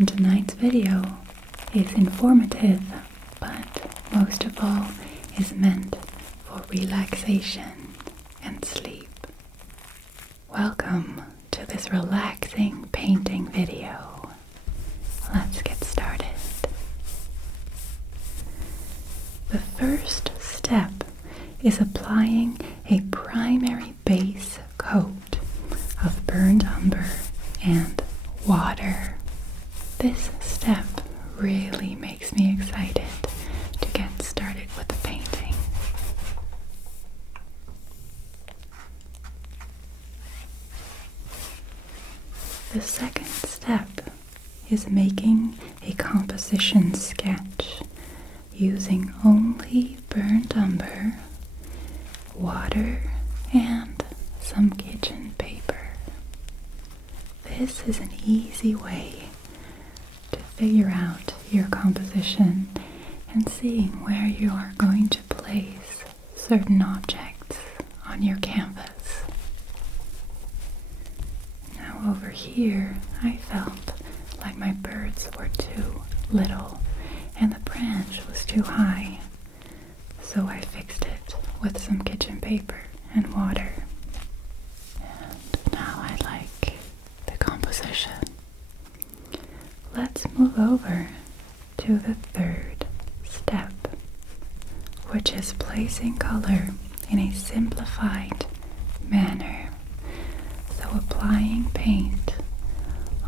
And tonight's video is informative, but most of all is meant for relaxation and sleep. Welcome to this relaxing painting video. Let's get started. The first step is applying a primary base coat of burnt umber and water. This step really makes me excited to get started with the painting. The second step is making a composition sketch using only burnt umber, water, and some kitchen paper. This is an easy way to figure out your composition and seeing where you are going to place certain objects on your canvas. Now over here, I felt like my birds were too little and the branch was too high, so I fixed it with some kitchen paper and water. And now I like the composition. Let's move over to the third step, which is placing color in a simplified manner. So applying paint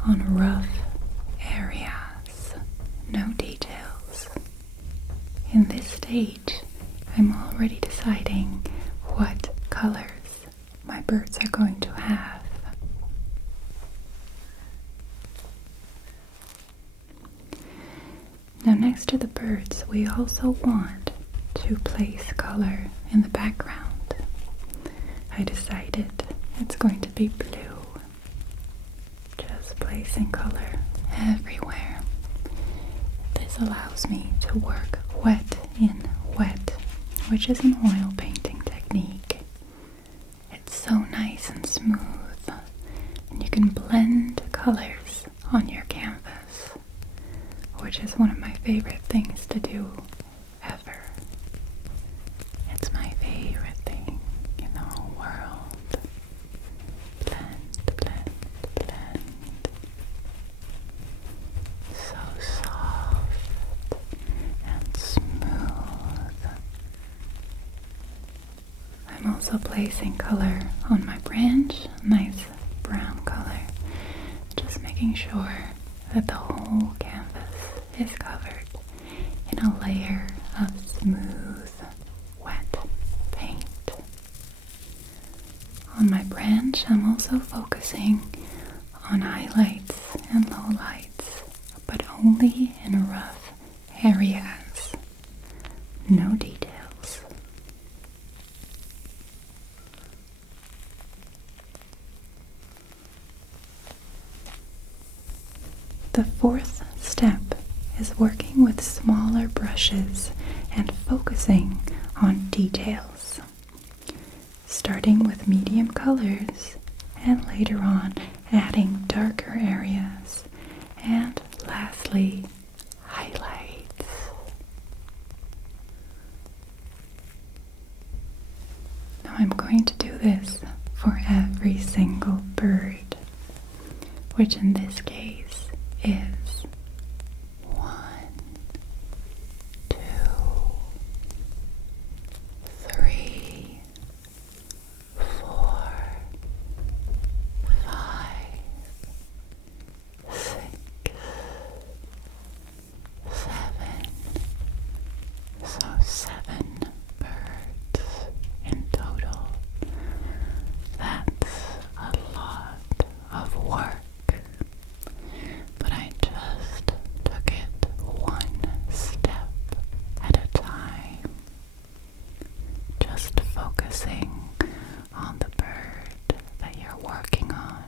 on rough areas, no details. In this stage, I'm already deciding what colors my birds are going to have. Now next to the birds, we also want to place color in the background. I decided it's going to be blue. Just placing color everywhere. This allows me to work wet in wet, which is an oil painting technique. It's so nice and smooth, and you can blend colors on your canvas, which is one of my favorite things to do ever. It's my favorite thing in the whole world. Blend, blend, blend. So soft and smooth. I'm also placing color on my branch, nice brown color, just making sure that the whole canvas is covered in a layer of smooth, wet paint. On my branch, I'm also focusing on highlights and lowlights, but only in rough areas. No details. The fourth step is working with smaller brushes and focusing on details, starting with medium colors and later on adding darker areas and lastly highlights. Now I'm going to do this for every single bird, which in this case is 1, 2, 3, 4, 5, 6, 7. So 7 birds in total. That's a lot of work. But I just took it one step at a time, just focusing on the bird that you're working on.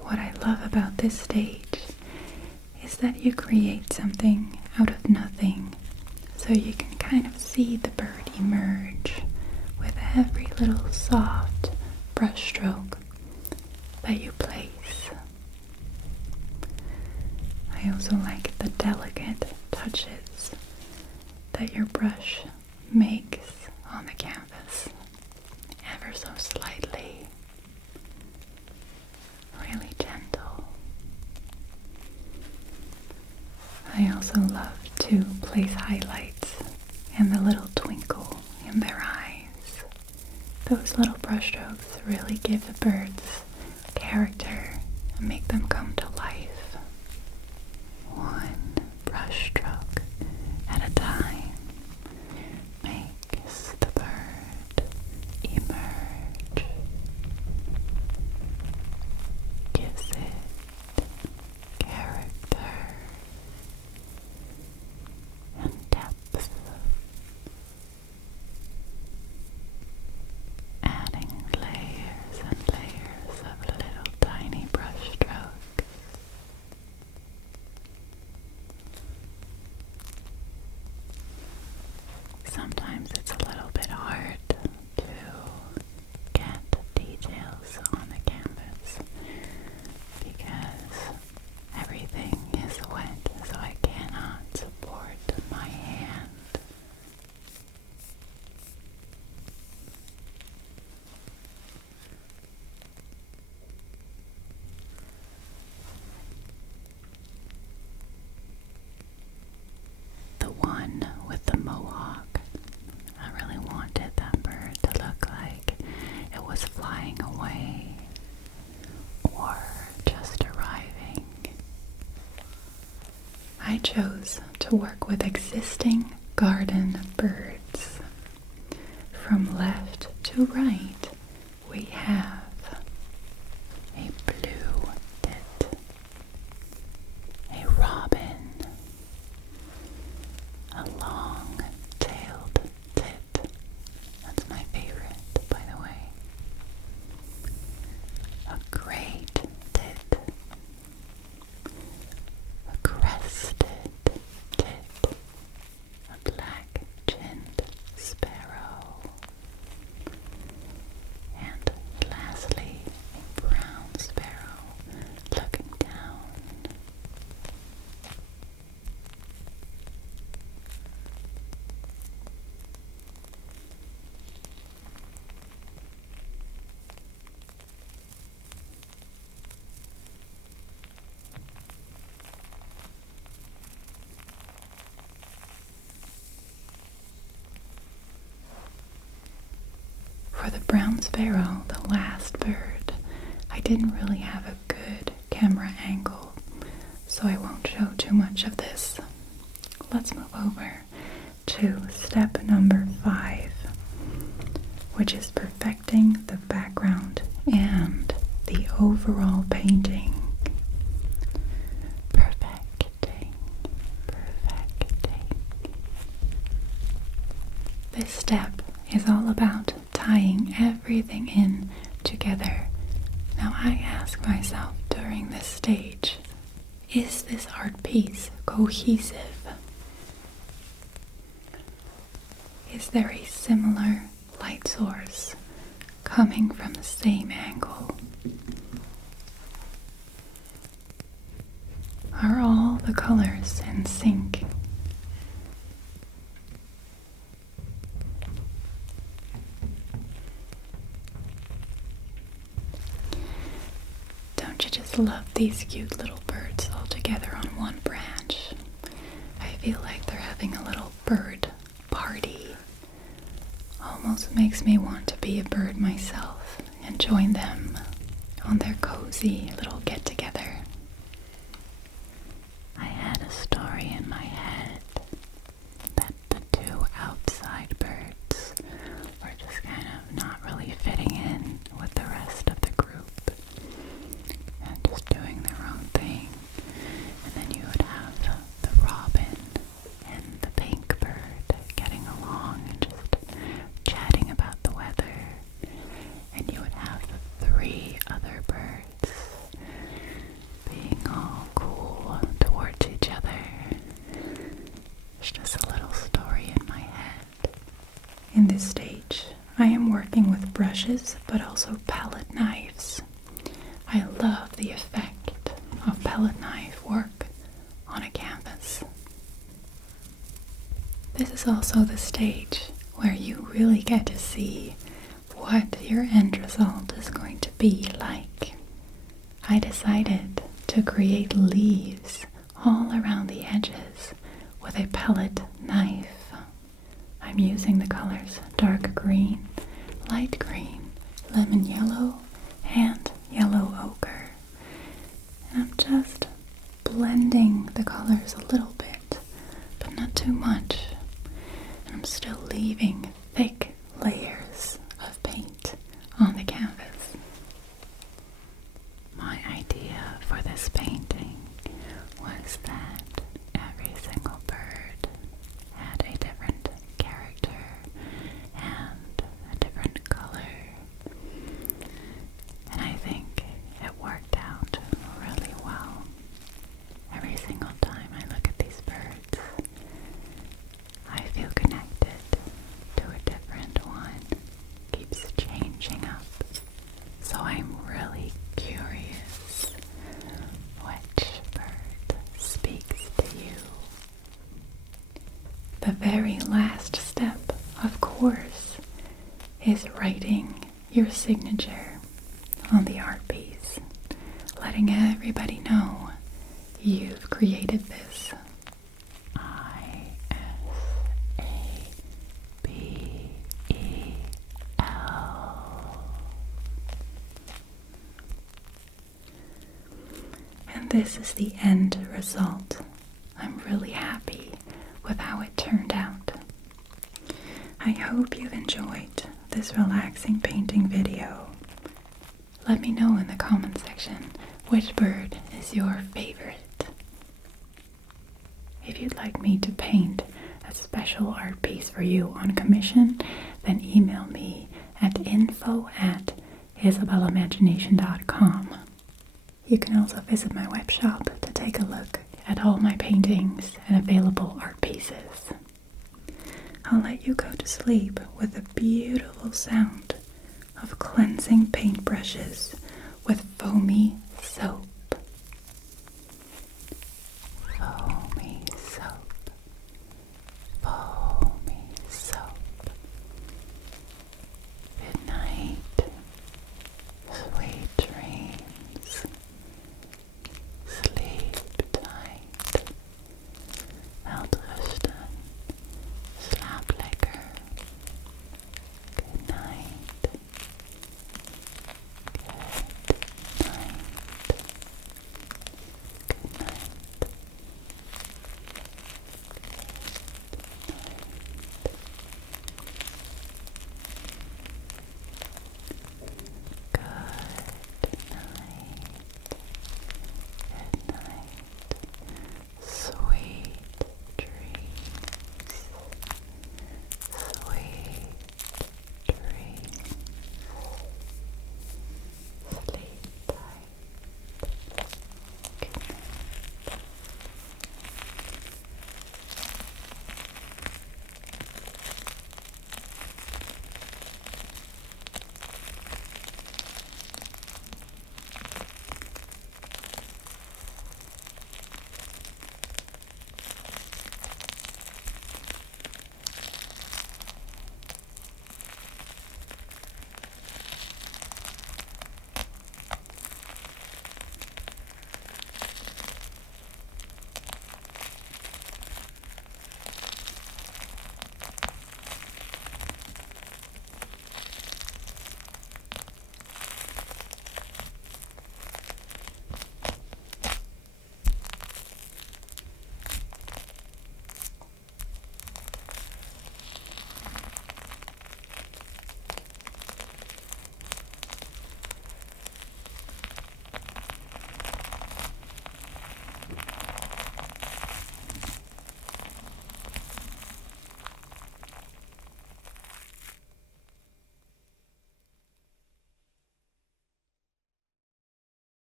What I love about this stage is that you create something out of nothing, so you can kind of see the bird emerge every little soft brush stroke that you place. I also like the delicate touches that your brush makes on the canvas, ever so slightly, really gentle. I also love to place highlights and the little twinkle in their eyes. Those little brush strokes really give the birds character and make them come to life. One brush stroke at a time makes the bird emerge, gives it character and depth, adding layers and layers of little tiny brush strokes. Sometimes it's a little bit hard to get details on the canvas because everything is wet, so I cannot support my hand. The one with the mohawk, I really wanted that bird to look like it was flying away or just arriving. I chose to work with existing garden birds. From left to right, we have a blue tit, a robin, a long-tailed tit. That's my favorite, by the way. A great tit. A crested tit. A black-chinned sparrow. And lastly, a brown sparrow looking down. For the brown sparrow, the last bird, I didn't really have a good camera angle, so I won't show too much of this. Let's move over to step number 5, which is perfecting the background and the overall painting. Perfecting. This step is all about tying everything in together. Now I ask myself during this stage, is this art piece cohesive? Is there a similar light source coming from the same angle? Are all the colors in sync? Don't you just love these cute little birds all together on one branch? I feel like they're having a little bird party. Almost makes me want to be a bird myself and join them on their cozy little get-together. I had a story in my head that the two outside birds were just kind of not really fitting in with the rest of the group and just doing their own thing. And then you would have the robin and the pink bird getting along and just chatting about the weather. And you would have the 3 other birds being all cool towards each other. It's just a little story in my head. In this stage, I am working with brushes, but also palette knives. I love the effect of palette knife work on a canvas. This is also the stage where you really get to see what your end result is going to be like. I decided to create leaves all around the edges with a palette knife. I'm using the colors dark green, light green, lemon yellow, and yellow ochre. And I'm just blending the colors a little bit, but not too much. And I'm still leaving thick layers of paint on the canvas. My idea for this painting was that every single bird had a different character and a different color. And I think it worked out really well. Every single time I look at these birds, I feel connected to a different one. Keeps changing up. So I'm really curious which bird speaks to you. The very last step, of course, is writing your signature on the art piece, letting everybody know you've created this. Isabel. And this is the end result. I'm really happy with how it turned out. I hope you've enjoyed this relaxing painting video. Let me know in the comment section which bird is your favorite. If you'd like me to paint a special art piece for you on commission, then email me at info@isabelimagination.com. You can also visit my web shop to take a look at all my paintings and available art pieces. I'll let you go to sleep with the beautiful sound of cleansing paintbrushes with foamy soap.